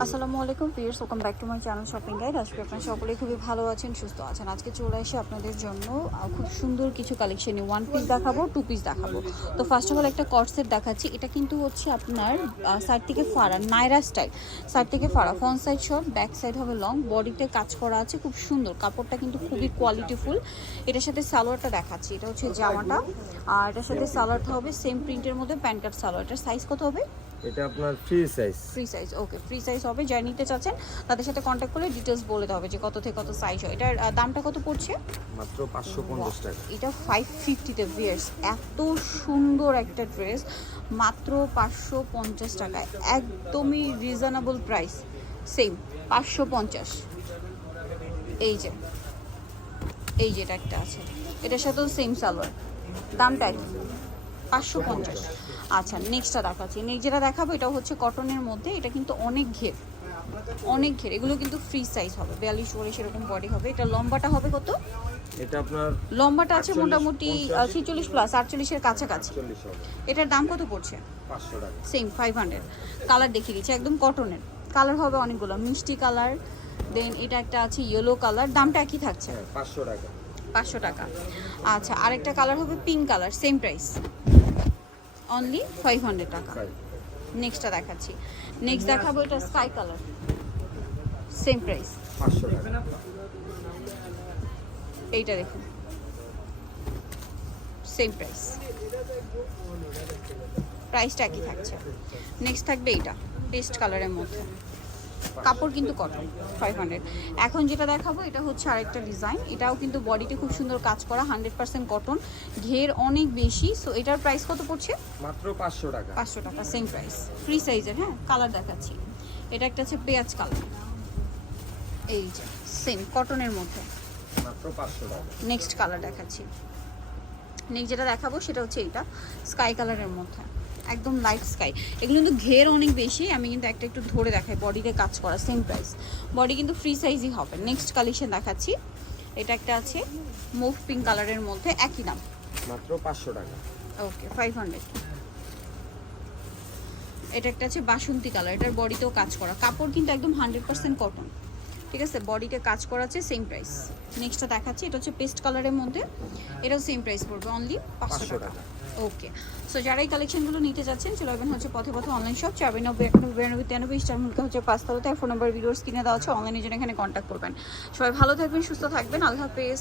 আসসালামু আলাইকুম viewers welcome back to my channel shopping guide আজকে আপনারা সকলেই খুবই ভালো আছেন, সুস্থ আছেন। আজকে চলে আসি আপনাদের জন্য খুব সুন্দর কিছু কালেকশন ওয়ান পিস দেখাবো টু পিস দেখাবো। তো ফার্স্ট অফ অল একটা কর্সেট দেখাচ্ছি। এটা কিন্তু হচ্ছে আপনার সাইড থেকে ফাড়া নাইরা স্টাইল সাইড থেকে ফাড়া front side short back side হবে লং বডিতে কাজ করা আছে, খুব সুন্দর। কাপড়টা কিন্তু খুবই কোয়ালিটিফুল এটার সাথে সালোয়ারটা দেখাচ্ছি। এটা হচ্ছে জামাটা। আর এটার সাথে সালোয়ারটা হবে সেম প্রিন্টের মধ্যে প্যান্ট কার্ড সালোয়ার এটার সাইজ কত হবে? এটা আপনার free size free size okay free size হবে। যারা নিতে চাচ্ছেন তাদের সাথে কন্ট্যাক্ট করলে ডিটেলস বলে দেওয়া হবে যে কত থেকে কত সাইজ হয়। এটার দামটা কত পড়ছে? মাত্র পাঁচশো পঞ্চাশ টাকা। এটা ফাইভ ফিফটিতে ভিয়ার্স এত সুন্দর একটা ড্রেস মাত্র পাঁচশো পঞ্চাশ টাকায় একদমই রিজনেবল প্রাইস সেম পাঁচশো পঞ্চাশ। এই যে এই যেটা একটা আছে। এটার সাথেও সেম সালোয়ার দামটা একই। পাঁচশো পঞ্চাশ। আচ্ছা নেক্সটটা দেখাচ্ছি। নেক্সট যেটা দেখাবো এটা হচ্ছে কটনের মধ্যে। এটা কিন্তু অনেক ঘের। অনেক ঘের। এগুলো কিন্তু ফ্রি সাইজ হবে। বিয়াল্লিশ চল্লিশ এরকম বডি হবে। এটা লম্বাটা হবে কত? এটা আপনার লম্বাটা আছে মোটামুটি 50 ছিচল্লিশ প্লাস আটচল্লিশের কাছাকাছি। এটার দাম কত পড়ছে? সেম ফাইভ হান্ড্রেড কালার দেখিয়ে দিচ্ছি। একদম কটনের কালার হবে অনেকগুলো। মিষ্টি কালার দেন এটা একটা আছে ইয়েলো কালার দামটা একই থাকছে? হ্যাঁ পাঁচশো টাকা। পাঁচশো টাকা। আচ্ছা আরেকটা কালার হবে pink colour same price only five hundred টাকা। নেক্সটটা দেখাচ্ছি। নেক্সট দেখাবো এটা স্কাই কালার সেম প্রাইস এইটা দেখুন। সেম প্রাইস প্রাইসটা একই থাকছে। নেক্সট থাকবে এইটা বেস্ট কালারের মধ্যে। কাপড় কিন্তু কটন ফাইভ হান্ড্রেড এখন যেটা দেখাবো এটা হচ্ছে আরেকটা ডিজাইন এটাও কিন্তু বডিতে খুব সুন্দর কাজ করা হান্ড্রেড পার্সেন্ট কটন ঘের অনেক বেশি সো এটার প্রাইস কত পড়ছে? মাত্র পাঁচশো টাকা। পাঁচশো টাকা সেম প্রাইস ফ্রি সাইজের হ্যাঁ? কালার দেখাচ্ছি। এটা একটা হচ্ছে পেঁয়াজ কালার এই যে সেম কটনের মধ্যে। মাত্র পাঁচশো টাকা। নেক্সট কালার দেখাচ্ছি। নেক্সট যেটা দেখাবো সেটা হচ্ছে এইটা স্কাই কালারের মধ্যে। একদম লাইট স্কাই এগুলো কিন্তু ঘের অনেক বেশি আমি কিন্তু একটা একটু ধরে দেখাই বডিতে কাজ করা সেম প্রাইস বডি কিন্তু ফ্রি সাইজই হবে। নেক্সট কালেকশন দেখাচ্ছি। এটা একটা আছে মুভ পিঙ্ক কালারের মধ্যে একই দাম। মাত্র পাঁচশো টাকা। ওকে ফাইভ হান্ড্রেড এটা একটা আছে বাসন্তী কালার এটার বডিতেও কাজ করা। কাপড় কিন্তু একদম হান্ড্রেড পার্সেন্ট কটন ঠিক আছে বডিতে কাজ করাচ্ছে আছে সেম প্রাইস নেক্সটটা দেখাচ্ছি এটা হচ্ছে পেস্ট কালারের মধ্যে এটাও সেম প্রাইস পড়বে অনলি পাঁচশো টাকা। ওকে সো যারা এই কালেকশনগুলো নিতে যাচ্ছেন চলে আসবেন হচ্ছে পথে পথে অনলাইন শপ চারবে নব্বই এক নব্বই বিরানব্বই তিরানব্বই স্টার মুখে হচ্ছে পাঁচতলাতে ফোন নাম্বার ভিডিওস কিনে দেওয়া হচ্ছে অনলাইনের জন্য এখানে কন্ট্যাক্ট করবেন। সবাই ভালো থাকবেন সুস্থ থাকবেন আল্লাহ হাফেজ।